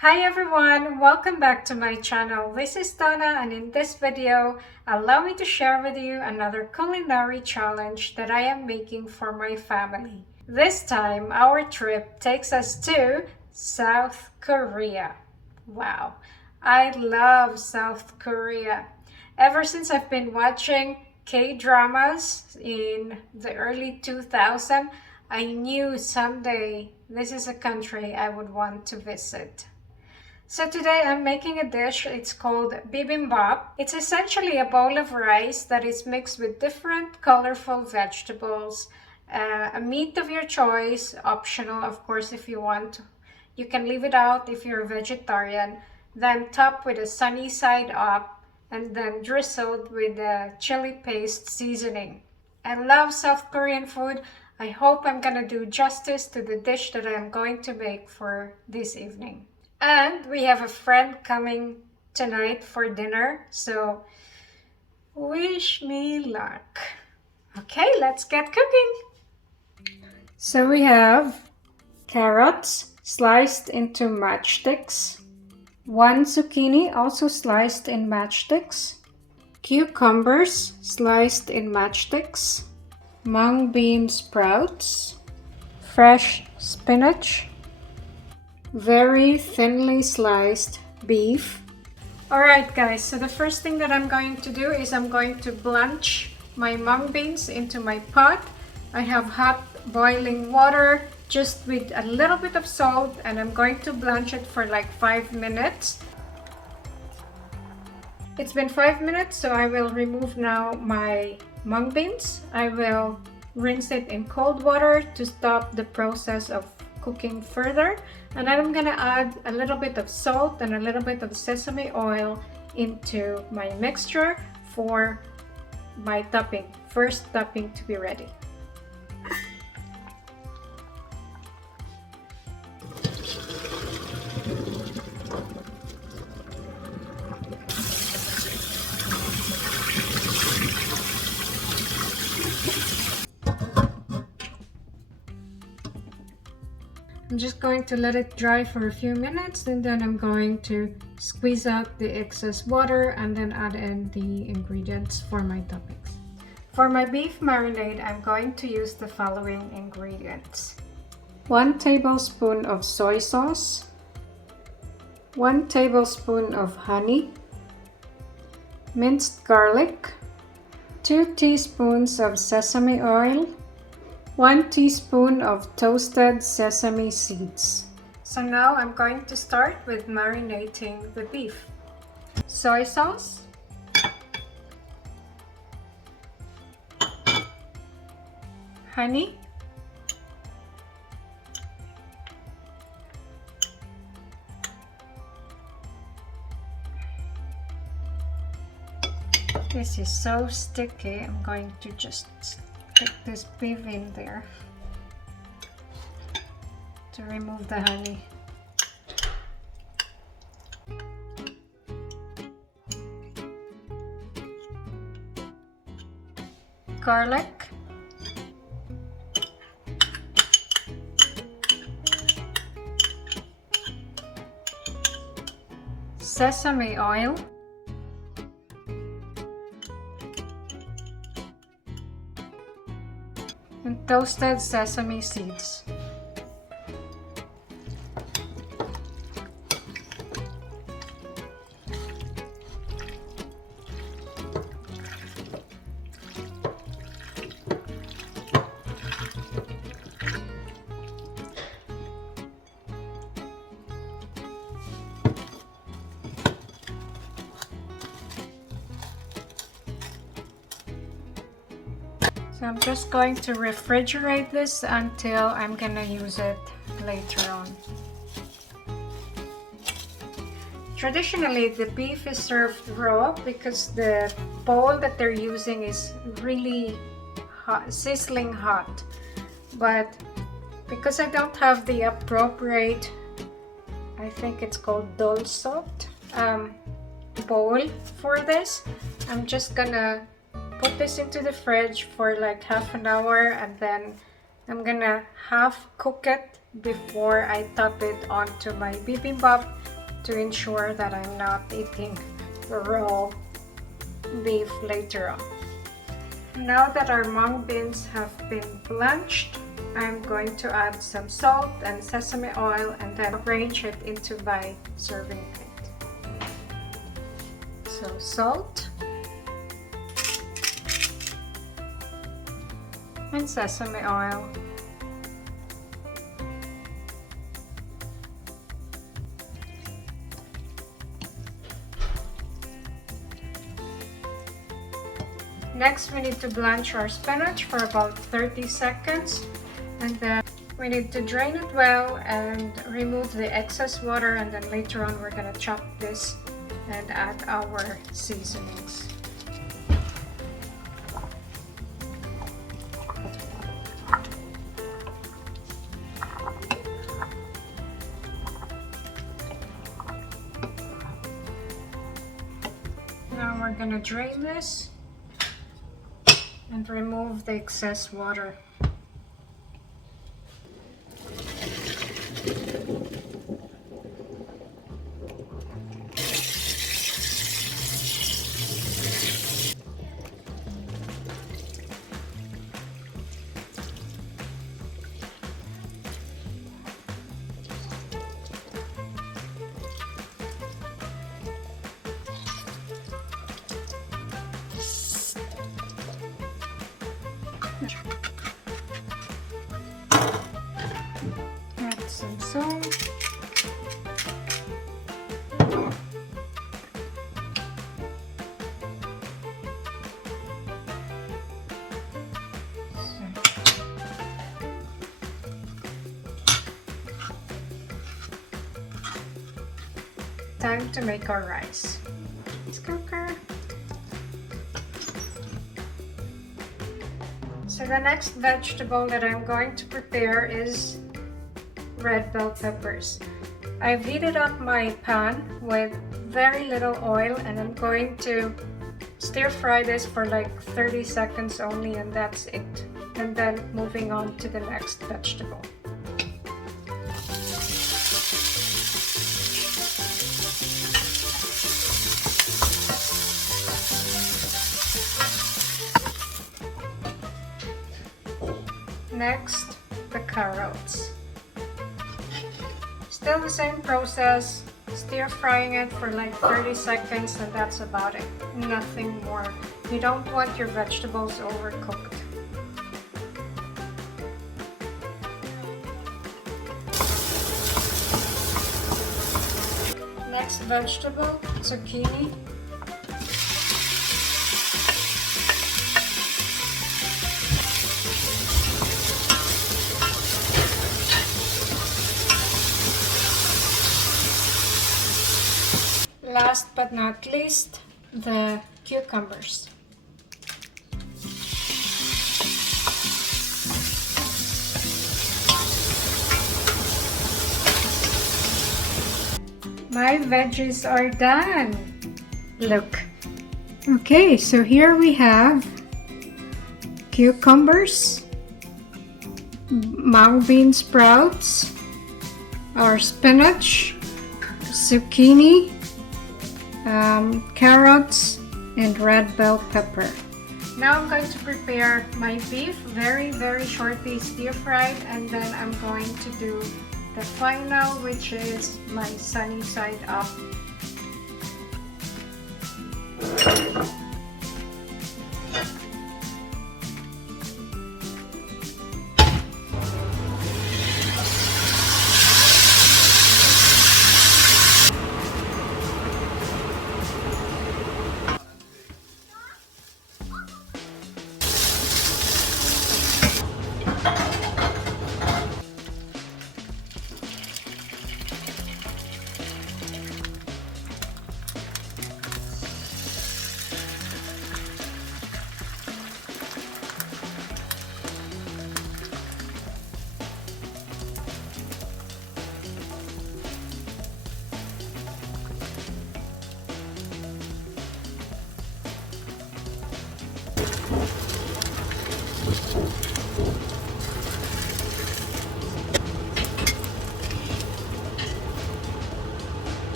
Hi everyone, welcome back to my channel. This is Donna, and in this video, allow me to share with you another culinary challenge that I am making for my family. This time, our trip takes us to South Korea. Wow, I love South Korea. Ever since I've been watching K-dramas in the early 2000s, I knew someday this is a country I would want to visit. So today I'm making a dish. It's called bibimbap. It's essentially a bowl of rice that is mixed with different colorful vegetables, a meat of your choice, optional of course if you want. You can leave it out if you're a vegetarian. Then topped with a sunny side up and then drizzled with a chili paste seasoning. I love South Korean food. I hope I'm gonna do justice to the dish that I'm going to make for this evening. And we have a friend coming tonight for dinner, so wish me luck. Okay, let's get cooking. So we have carrots sliced into matchsticks, one zucchini also sliced in matchsticks, cucumbers sliced in matchsticks, mung bean sprouts, fresh spinach, very thinly sliced beef. Alright guys, so the first thing that I'm going to do is I'm going to blanch my mung beans into my pot. I have hot boiling water just with a little bit of salt, and I'm going to blanch it for like 5 minutes. It's been 5 minutes, so I will remove now my mung beans. I will rinse it in cold water to stop the process of cooking further, and then I'm gonna add a little bit of salt and a little bit of sesame oil into my mixture for my topping, first topping to be ready. I'm just going to let it dry for a few minutes, and then I'm going to squeeze out the excess water and then add in the ingredients for my toppings. For my beef marinade, I'm going to use the following ingredients. 1 tablespoon of soy sauce, 1 tablespoon of honey, minced garlic, 2 teaspoons of sesame oil, 1 teaspoon of toasted sesame seeds. So now I'm going to start with marinating the beef. Soy sauce, honey, this is so sticky. I'm going to just stick this beef in there to remove the honey. Garlic, sesame oil, and toasted sesame seeds. So I'm just going to refrigerate this until I'm gonna use it later on. Traditionally, the beef is served raw because the bowl that they're using is really hot, sizzling hot. But because I don't have the appropriate, I think it's called dolsot, bowl for this, I'm just gonna put this into the fridge for like half an hour, and then I'm gonna half cook it before I top it onto my bibimbap to ensure that I'm not eating raw beef later on. Now that our mung beans have been blanched, I'm going to add some salt and sesame oil and then arrange it into my serving plate. So salt and sesame oil. Next, we need to blanch our spinach for about 30 seconds, and then we need to drain it well and remove the excess water, and then later on we're going to chop this and add our seasonings. Now we're going to drain this and remove the excess water. Add some salt. Time to make our rice. Let's cooker. So the next vegetable that I'm going to prepare is red bell peppers. I've heated up my pan with very little oil and I'm going to stir fry this for like 30 seconds only, and that's it. And then moving on to the next vegetable. Next, the carrots. Still the same process, stir frying it for like 30 seconds and that's about it. Nothing more. You don't want your vegetables overcooked. Next vegetable, zucchini. Last but not least, the cucumbers. My veggies are done. Look. Okay, so here we have cucumbers, mung bean sprouts, our spinach, zucchini, carrots, and red bell pepper. Now I'm going to prepare my beef very shortly stir fried, and then I'm going to do the final, which is my sunny side up.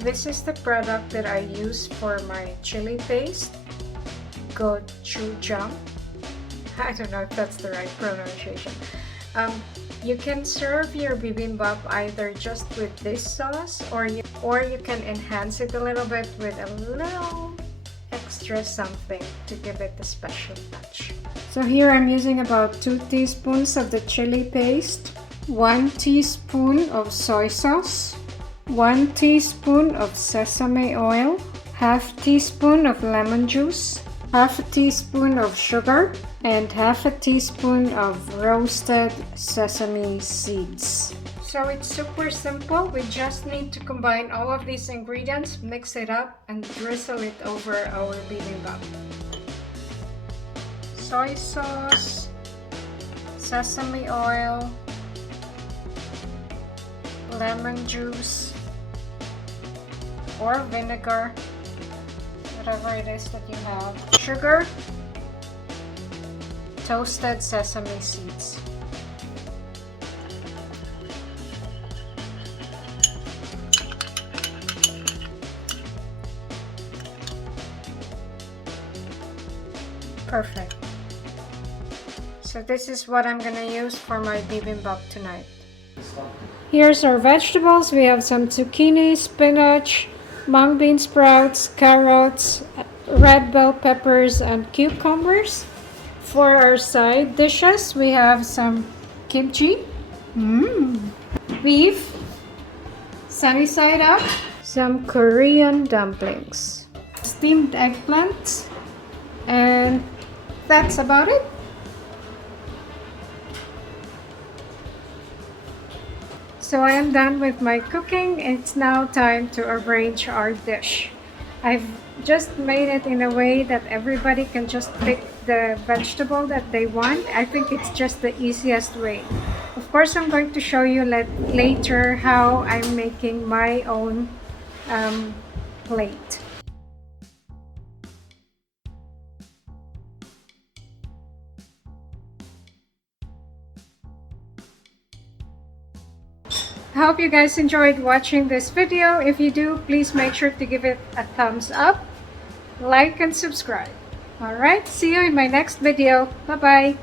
This is the product that I use for my chili paste, gochujang. I don't know if that's the right pronunciation. You can serve your bibimbap either just with this sauce, or you can enhance it a little bit with a little extra something to give it a special touch. So here I'm using about 2 teaspoons of the chili paste, 1 teaspoon of soy sauce, 1 teaspoon of sesame oil, half teaspoon of lemon juice, half a teaspoon of sugar, and half a teaspoon of roasted sesame seeds. So it's super simple. We just need to combine all of these ingredients, mix it up, and drizzle it over our bibimbap. Soy sauce, sesame oil, lemon juice or vinegar, whatever it is that you have, sugar, toasted sesame seeds. Perfect. So this is what I'm gonna use for my bibimbap tonight. Here's our vegetables. We have some zucchini, spinach, mung bean sprouts, carrots, red bell peppers, and cucumbers. For our side dishes, we have some kimchi, beef, sunny side up, some Korean dumplings, steamed eggplant, and that's about it. So I am done with my cooking. It's now time to arrange our dish. I've just made it in a way that everybody can just pick the vegetable that they want. I think it's just the easiest way. Of course, I'm going to show you later how I'm making my own plate. I hope you guys enjoyed watching this video. If you do, please make sure to give it a thumbs up, like, and subscribe. Alright, see you in my next video. Bye-bye.